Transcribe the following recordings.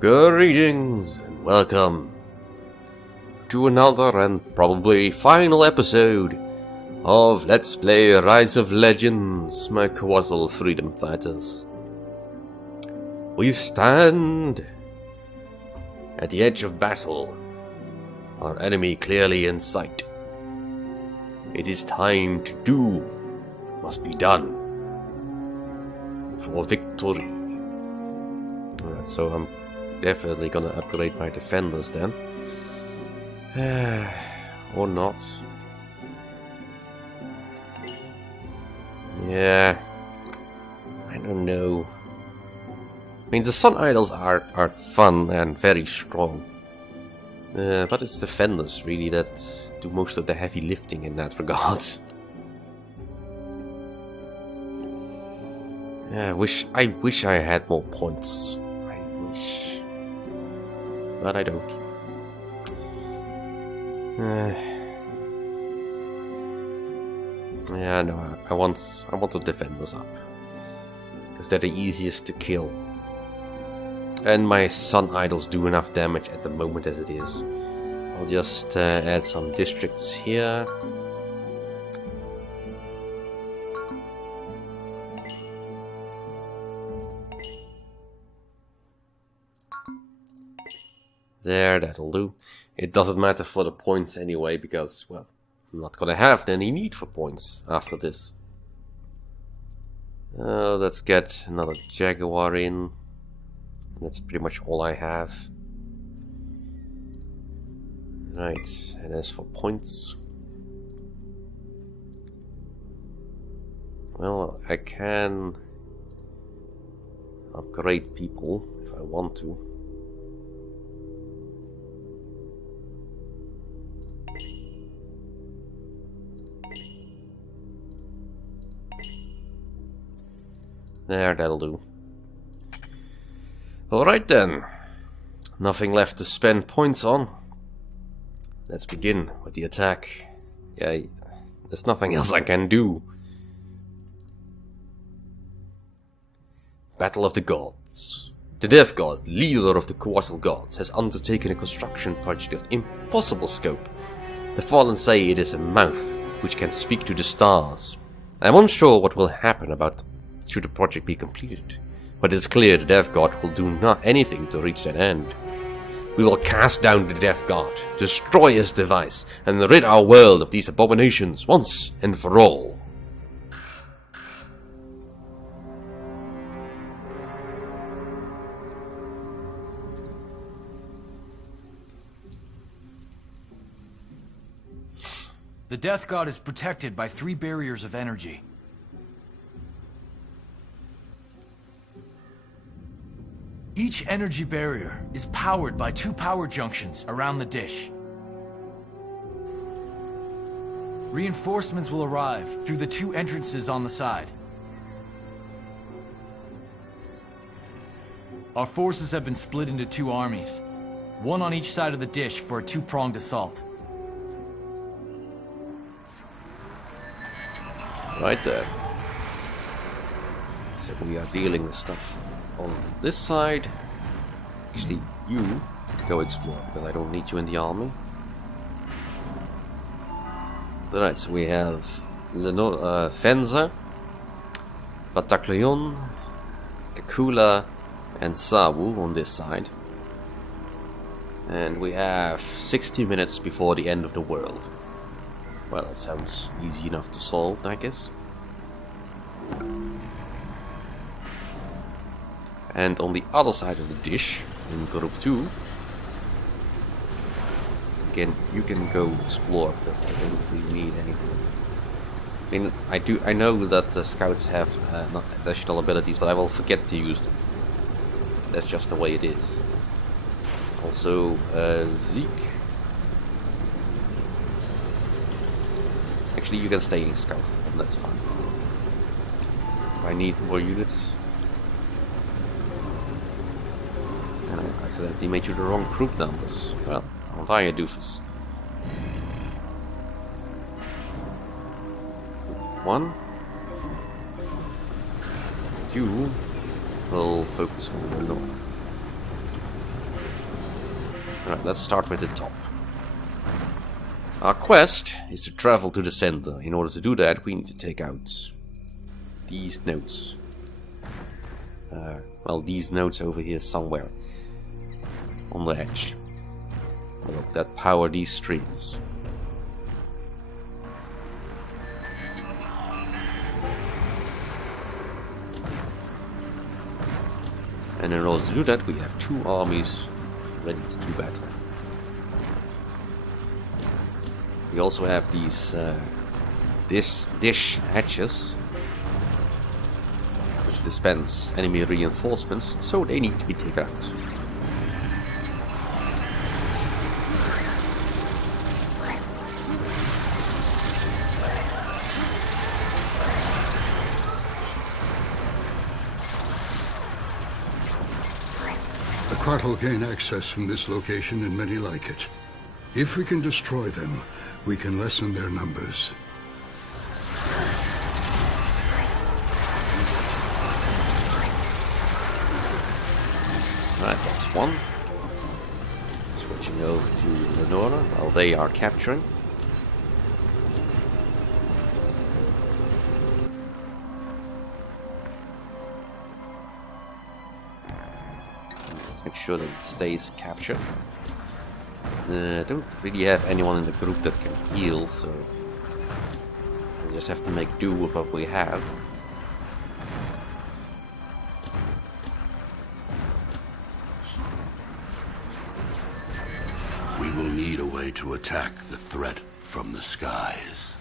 Greetings and welcome to another and probably final episode of Let's Play Rise of Legends, my Cuotl freedom fighters. We stand at the edge of battle, our enemy clearly in sight. It is time to do what must be done for victory. Alright, so I'm definitely gonna upgrade my defenders then. Or not. Yeah. I don't know. I mean, the Sun Idols are fun and very strong. But it's defenders really that do most of the heavy lifting in that regard. Yeah, I wish I had more points. I wish. But I don't. Yeah, no, I want the defenders up. Because they're the easiest to kill. And my Sun Idols do enough damage at the moment as it is. I'll just add some districts here. There, that'll do. It doesn't matter for the points anyway, because, well, I'm not gonna have any need for points after this. Let's get another Jaguar in. That's pretty much all I have. Right, and as for points... well, I can upgrade people if I want to. There, that'll do. Alright then. Nothing left to spend points on. Let's begin with the attack. Yeah, there's nothing else I can do. Battle of the Gods. The Death God, leader of the Cuotl Gods, has undertaken a construction project of impossible scope. The Fallen say it is a mouth which can speak to the stars. I'm unsure what will happen should the project be completed, but it is clear the Death God will do not anything to reach that end. We will cast down the Death God, destroy his device, and rid our world of these abominations once and for all. The Death God is protected by 3 barriers of energy. Each energy barrier is powered by 2 power junctions around the dish. Reinforcements will arrive through the 2 entrances on the side. Our forces have been split into 2 armies, one on each side of the dish for a 2-pronged assault. Right there. So we are dealing with stuff on this side. Actually, you go explore, because I don't need you in the army. Alright, so we have Fenza, Batacleon, Kakula, and Sawu on this side. And we have 60 minutes before the end of the world. Well, that sounds easy enough to solve, I guess. And on the other side of the dish, in group 2, again, you can go explore, because I don't really need anything. I mean, I know that the scouts have not additional abilities, but I will forget to use them. That's just the way it is. Also, Zeke. Actually, you can stay in scout, and that's fine. If I need more units. And I accidentally made you the wrong group numbers. Well, aren't I a doofus? 1. You will focus on the north. Alright, let's start with the top. Our quest is to travel to the center. In order to do that, we need to take out these nodes. Well, these nodes over here somewhere on the edge. That power these streams. And in order to do that, we have 2 armies ready to do battle. We also have these dish hatches, which dispense enemy reinforcements, so they need to be taken out. The Cuotl gain access from this location and many like it. If we can destroy them, we can lessen their numbers. Right, that's one. Switching over to Lenora while they are capturing. Let's make sure that it stays captured. I don't really have anyone in the group that can heal, so we'll just have to make do with what we have. We will need a way to attack the threat from the skies.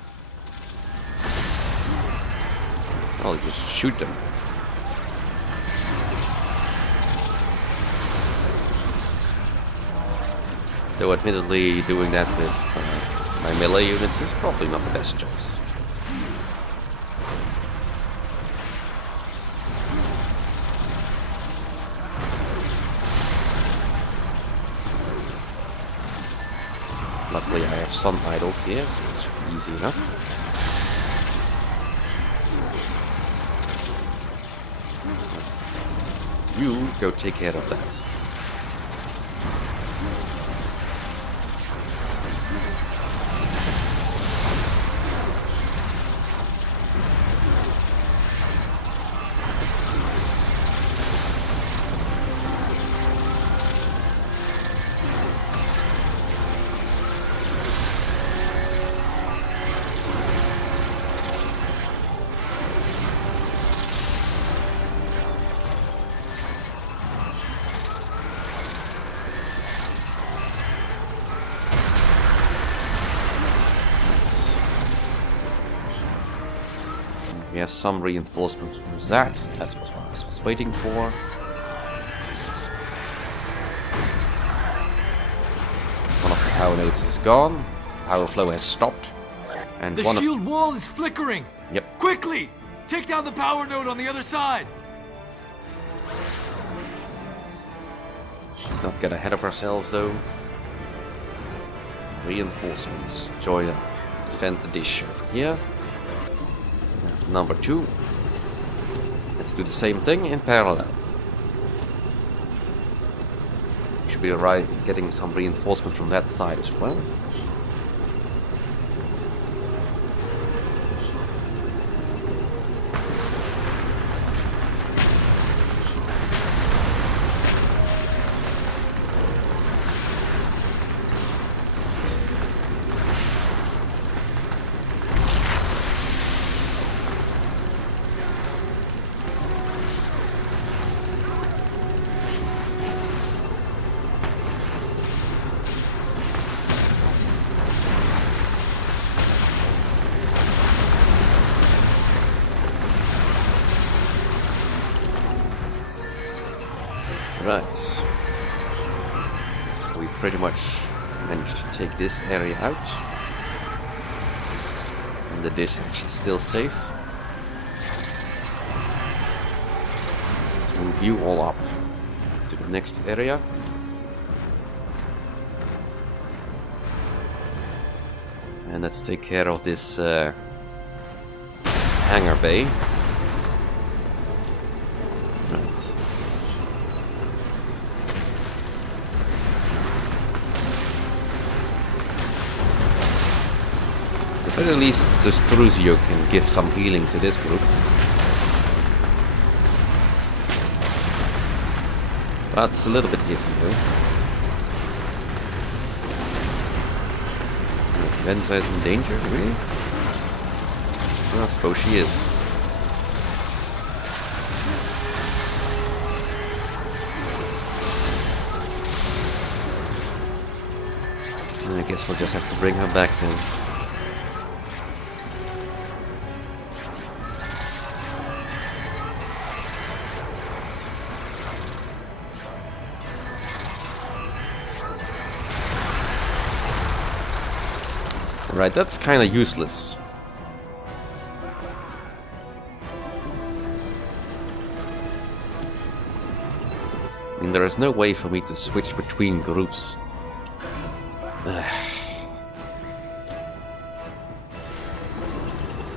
I'll just shoot them. Though admittedly doing that with my melee units is probably not the best choice. Luckily I have some idols here, so it should be easy enough. You go take care of that. We have some reinforcements from that. That's what I was waiting for. One of the power nodes is gone. Power flow has stopped. And The one shield wall is flickering! Yep. Quickly! Take down the power node on the other side! Let's not get ahead of ourselves though. Reinforcements. Join up. Defend the dish over here. Number 2. Let's do the same thing in parallel. Should be getting some reinforcement from that side as well. Right. So we've pretty much managed to take this area out. And the dish is still safe. Let's move you all up to the next area. And let's take care of this hangar bay. Right. But at least the Struzio can give some healing to this group. That's a little bit different though. Venza is in danger, really? Well, I suppose she is. I guess we'll just have to bring her back then. Right, that's kinda useless. I mean, there is no way for me to switch between groups. I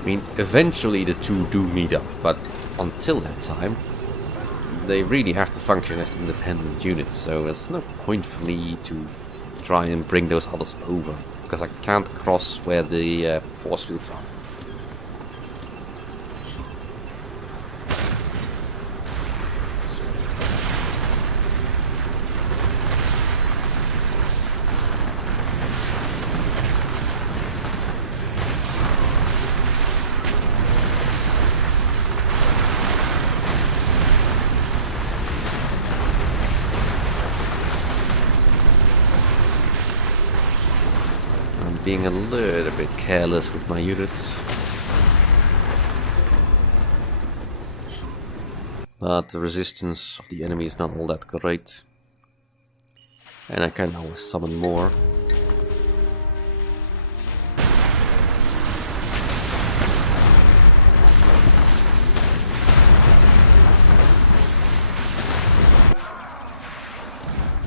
mean, eventually the two do meet up, but until that time, they really have to function as independent units, so there's no point for me to try and bring those others over, because I can't cross where the force fields are. Being a little bit careless with my units. But the resistance of the enemy is not all that great. And I can always summon more.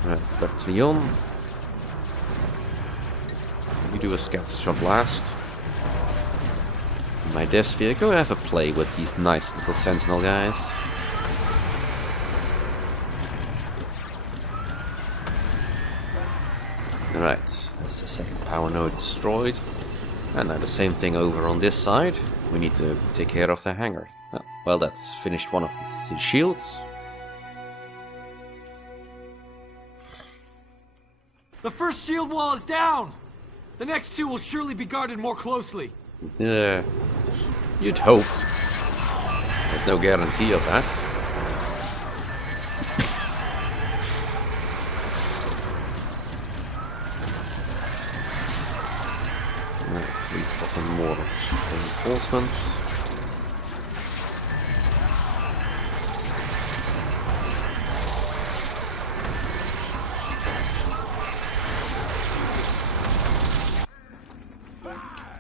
Right, back to Leon. Do a Scatter Blast. My Death Sphere, go have a play with these nice little Sentinel guys. Alright, that's the second power node destroyed. And now the same thing over on this side. We need to take care of the hangar. Well, that's finished one of the shields. The first shield wall is down! The next two will surely be guarded more closely. Yeah, you'd hope. There's no guarantee of that. We've got some more reinforcements.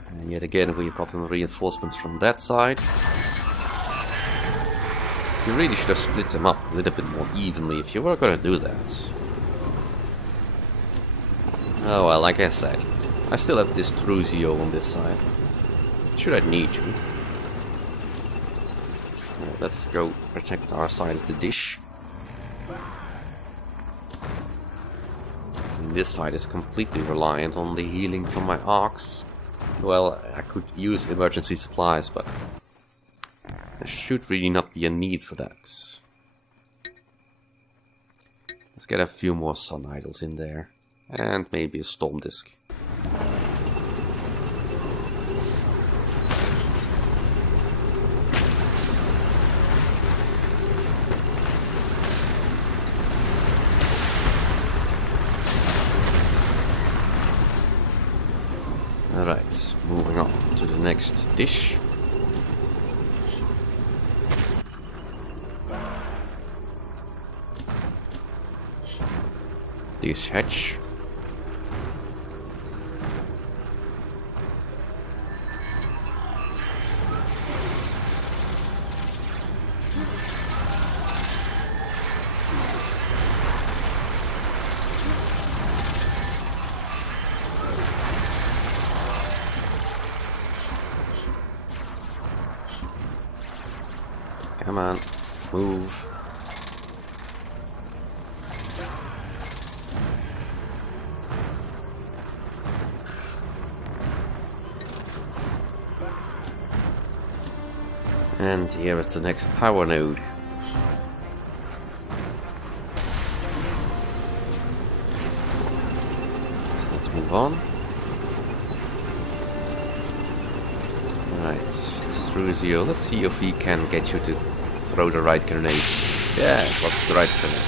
And yet again, we've gotten reinforcements from that side. You really should have split them up a little bit more evenly if you were going to do that. Oh well, like I said, I still have this Truzio on this side. Should I need to. Well, let's go protect our side of the dish. And this side is completely reliant on the healing from my arcs. Well, I could use emergency supplies, but there should really not be a need for that. Let's get a few more Sun Idols in there. And maybe a Storm Disc. Alright, moving on to the next dish. This hatch. Come on, move. And here is the next power node. Let's move on. Right, this you. Let's see if we can get you to throw the right grenade. Yeah, it was the right grenade.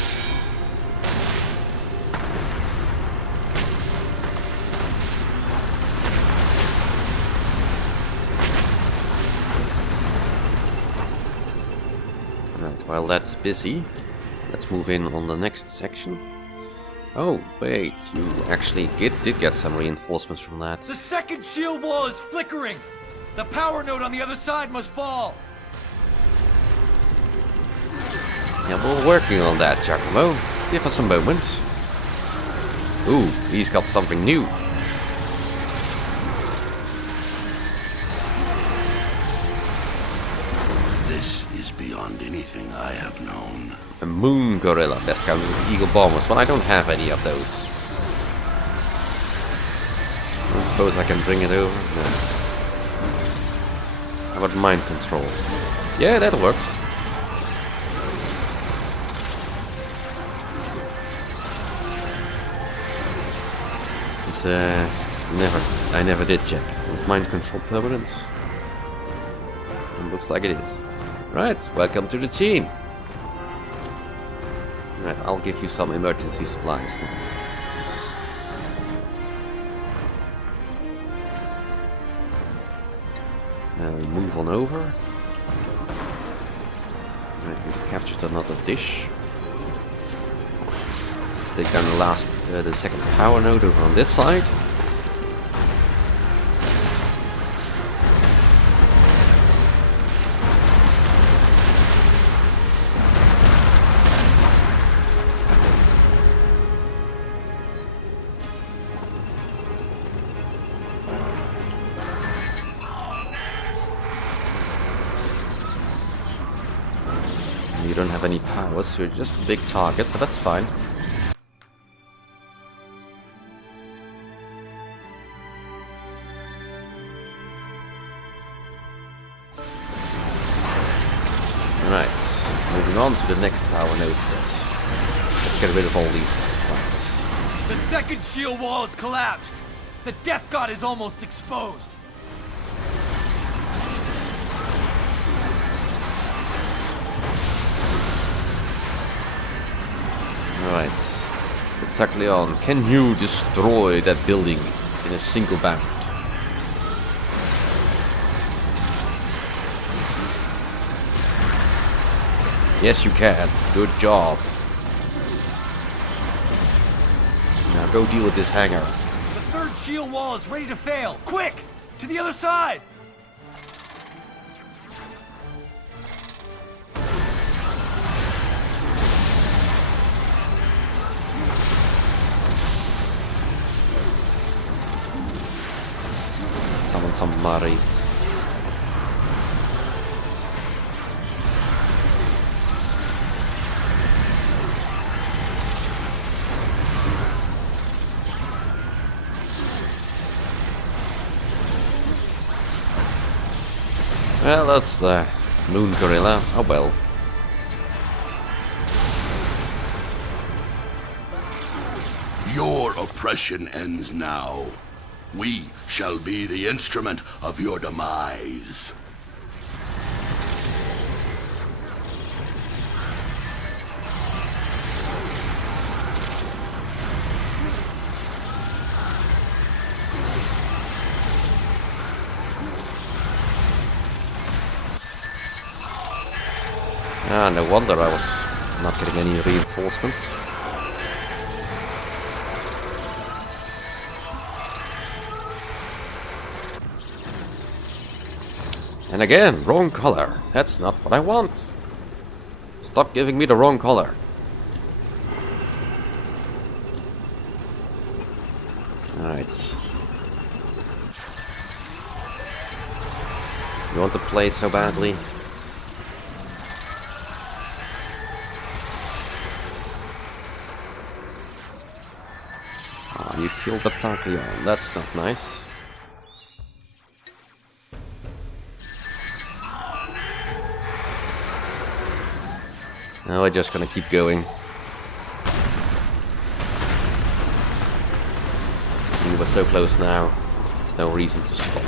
Right, while that's busy, let's move in on the next section. Oh, wait, you actually did get some reinforcements from that. The second shield wall is flickering! The power node on the other side must fall! Yeah, we're working on that, Giacomo. Give us a moment. Ooh, he's got something new. This is beyond anything I have known. A moon gorilla, best counted with eagle bombers. Well, I don't have any of those. I suppose I can bring it over. No. How about mind control? Yeah, that works. I never did check. Is mind control permanent? It looks like it is. Right, welcome to the team. Right, I'll give you some emergency supplies now. Move on over. Right, we've captured another dish. Let's take down the second power node over on this side. You don't have any powers, so you're just a big target, but that's fine. Alright, moving on to the next power node set. Let's get rid of all these Panthers. The second shield wall has collapsed! The Death God is almost exposed! Alright. Tacleon, can you destroy that building in a single bound? Yes, you can. Good job. Now go deal with this hangar. The third shield wall is ready to fail! Quick! To the other side! Summon some Marines. Well, that's the moon gorilla. Oh well. Your oppression ends now. We shall be the instrument of your demise. Ah, no wonder I was not getting any reinforcements. And again, wrong color. That's not what I want. Stop giving me the wrong color. Alright. You want to play so badly? Ah, you killed the Tacleon. That's not nice. Now we're just gonna keep going. We were so close now. There's no reason to stop.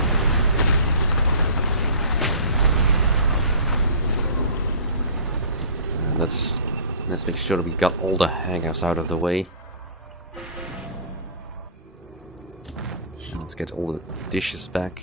And let's make sure we got all the hangers out of the way. And let's get all the dishes back.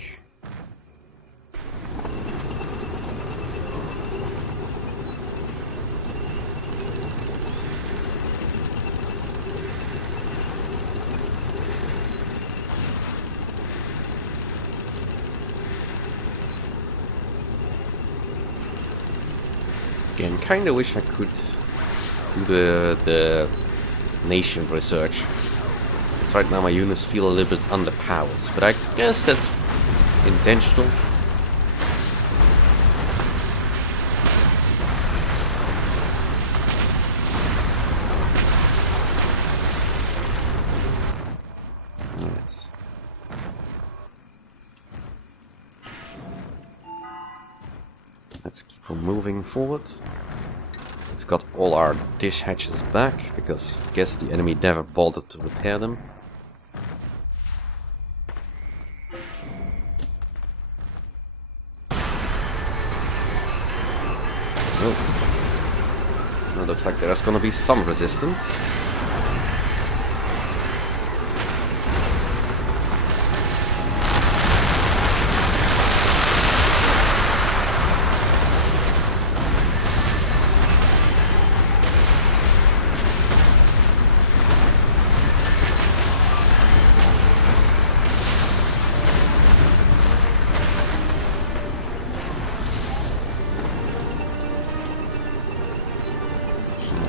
Again, kinda wish I could do the nation research. Because right now my units feel a little bit underpowered, but I guess that's intentional. Alright. Let's keep on moving forward. We've got all our dish hatches back, because I guess the enemy never bothered to repair them. Oh. Well, looks like there's gonna be some resistance.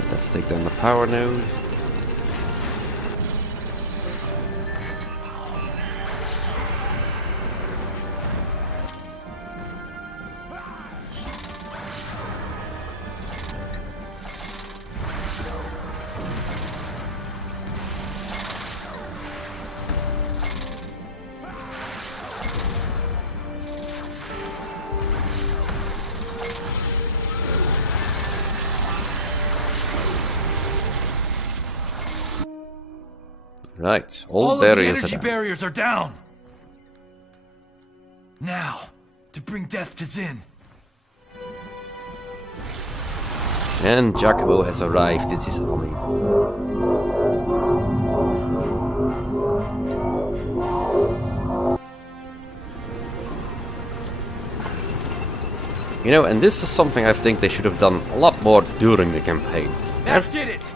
Let's take down the power node. Right, all the barriers energy are down. barriers are down. Now, to bring death to Zin. And Giacomo has arrived with his army. You know, and this is something I think they should have done a lot more during the campaign. That did it!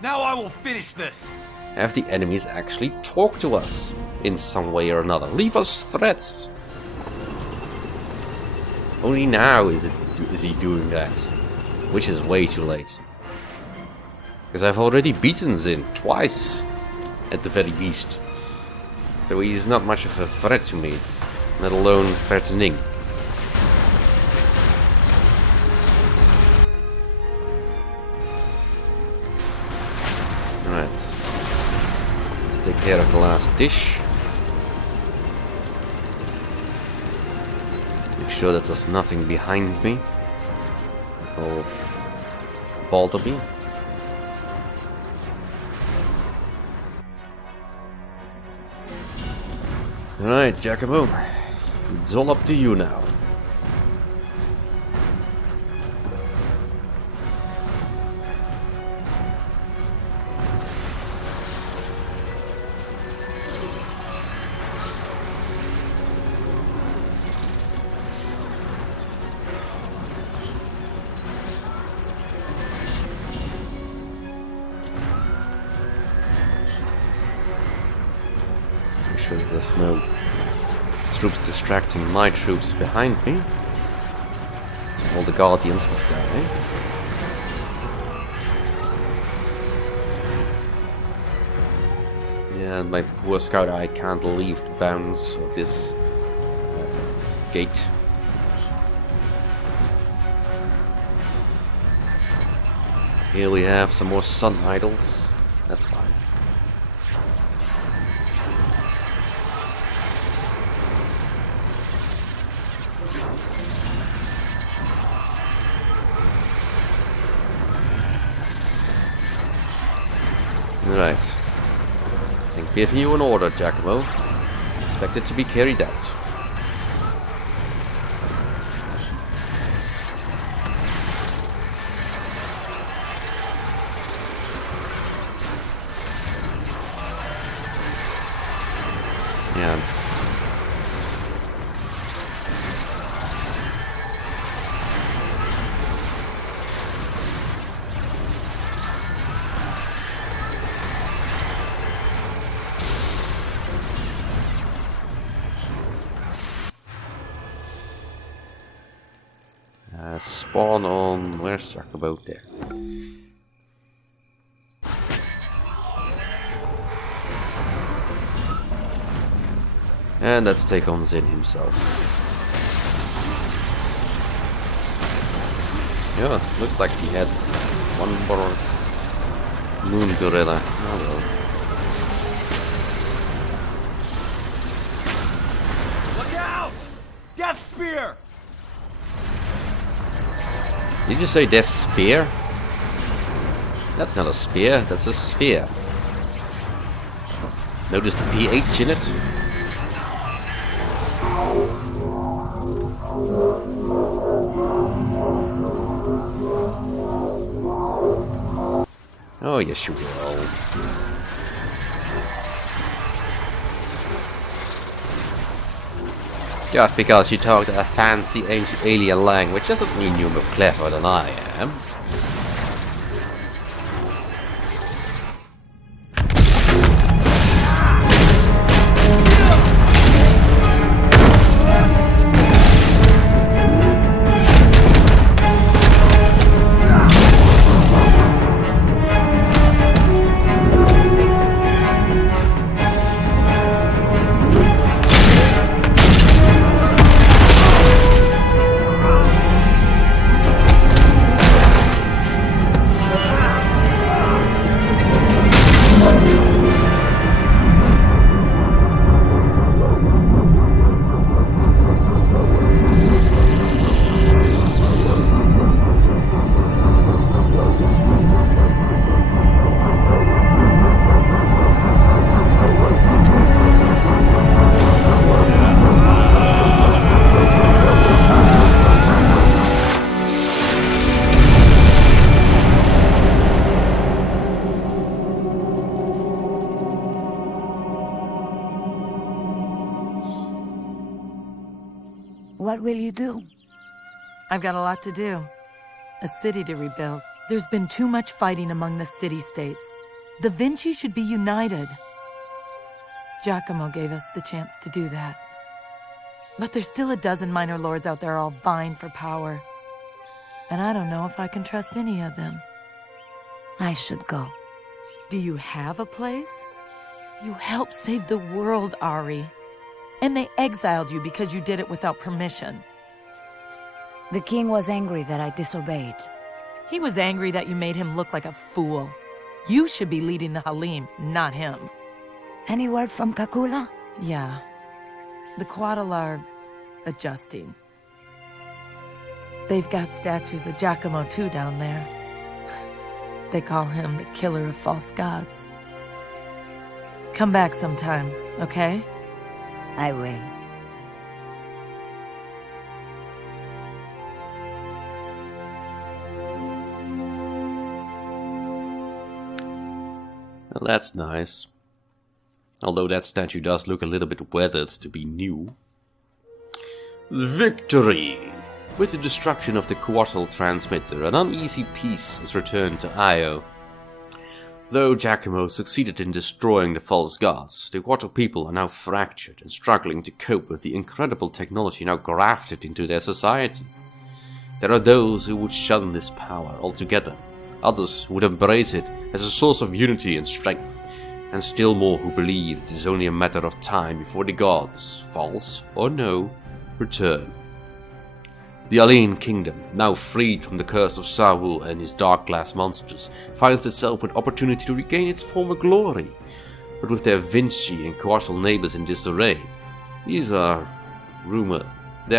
Now I will finish this! Have the enemies actually talk to us in some way or another. Leave us threats. Only now is he doing that. Which is way too late. Because I've already beaten Zin twice. At the very least. So he is not much of a threat to me. Let alone threatening. Alright. Take care of the last dish. Make sure that there's nothing behind me. Or bother me. Alright, Giacomo. It's all up to you now. Sure there's no troops distracting my troops behind me. All the guardians must die. Yeah, and my poor scout eye can't leave the bounds of this gate. Here we have some more sun idols. That's fine. Right. I'm giving you an order, Giacomo. Expect it to be carried out. Yeah. Spawn on... Where's Jacobo? There. And let's take on Zin himself. Yeah, looks like he had one more moon gorilla. Oh Look out! Death Spear! well. Did you say Death Spear? That's not a spear, that's a sphere. Notice the pH in it? Oh, yes you will. Just because you talk a fancy ancient alien language doesn't mean you're more clever than I am. What will you do? I've got a lot to do. A city to rebuild. There's been too much fighting among the city-states. The Vinci should be united. Giacomo gave us the chance to do that. But there's still a dozen minor lords out there all vying for power. And I don't know if I can trust any of them. I should go. Do you have a place? You helped save the world, Ari. And they exiled you because you did it without permission. The king was angry that I disobeyed. He was angry that you made him look like a fool. You should be leading the Halim, not him. Any word from Kakula? Yeah. The Cuotl are adjusting. They've got statues of Giacomo too down there. They call him the killer of false gods. Come back sometime, okay? I will. Well, that's nice. Although that statue does look a little bit weathered to be new. Victory! With the destruction of the Cuotl transmitter, an uneasy peace is returned to Io. Though Giacomo succeeded in destroying the false gods, the Cuotl people are now fractured and struggling to cope with the incredible technology now grafted into their society. There are those who would shun this power altogether, others would embrace it as a source of unity and strength, and still more who believe it is only a matter of time before the gods, false or no, return. The Alin kingdom, now freed from the curse of Saul and his dark glass monsters, finds itself with opportunity to regain its former glory, but with their Vinci and Cuotl neighbors in disarray. There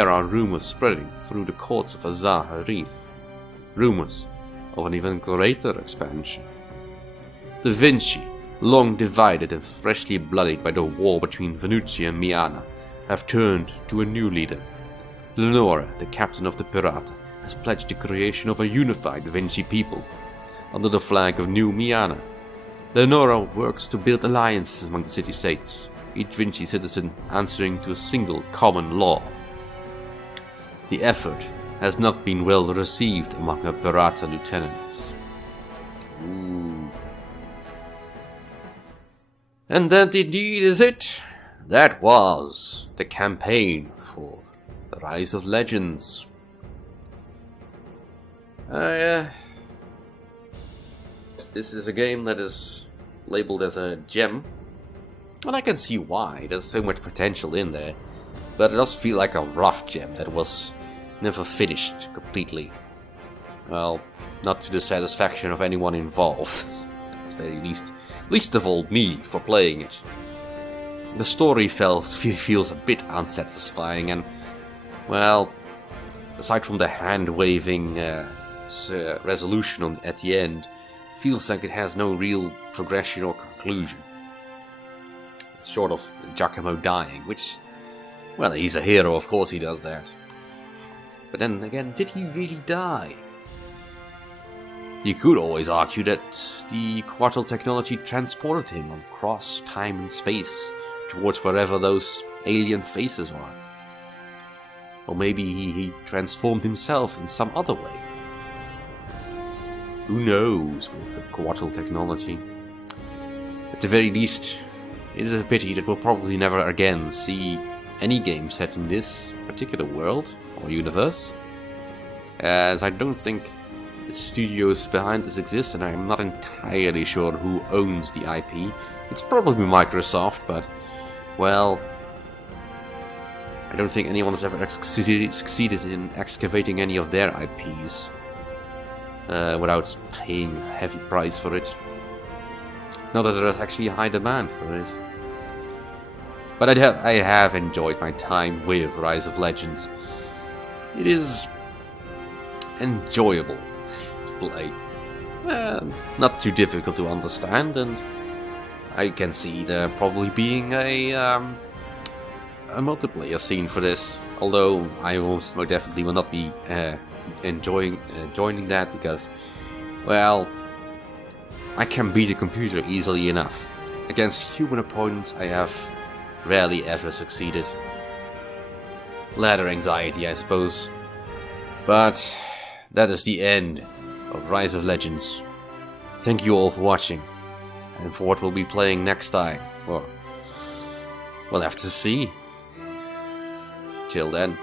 are rumors spreading through the courts of Azar Harif. Rumors of an even greater expansion. The Vinci, long divided and freshly bloodied by the war between Vinci and Miana, have turned to a new leader. Lenora, the captain of the Pirata, has pledged the creation of a unified Vinci people, under the flag of New Miana. Lenora works to build alliances among the city-states, each Vinci citizen answering to a single common law. The effort has not been well received among her Pirata lieutenants. Ooh. And that indeed is it. That was the campaign for the Rise of Legends. This is a game that is labeled as a gem, and I can see why. There's so much potential in there, but it does feel like a rough gem that was never finished completely. Well, not to the satisfaction of anyone involved, at the very least of all me for playing it. The story feels a bit unsatisfying, and, well, aside from the hand-waving resolution at the end, feels like it has no real progression or conclusion. Short of Giacomo dying, which, well, he's a hero, of course he does that. But then again, did he really die? You could always argue that the Cuotl technology transported him across time and space towards wherever those alien faces are. Or maybe he transformed himself in some other way. Who knows with the Cuotl technology? At the very least, it is a pity that we'll probably never again see any game set in this particular world or universe, as I don't think the studios behind this exist, and I'm not entirely sure who owns the IP. It's probably Microsoft, but, well, I don't think anyone has ever succeeded in excavating any of their IPs without paying a heavy price for it. Not that there is actually a high demand for it. But I have enjoyed my time with Rise of Legends. It is enjoyable to play. Not too difficult to understand, and I can see there probably being a multiplayer scene for this. Although I most definitely will not be joining that because, well, I can beat a computer easily enough. Against human opponents, I have rarely ever succeeded. Ladder anxiety, I suppose. But that is the end of Rise of Legends. Thank you all for watching, and for what we'll be playing next time. Well, we'll have to see. Till then.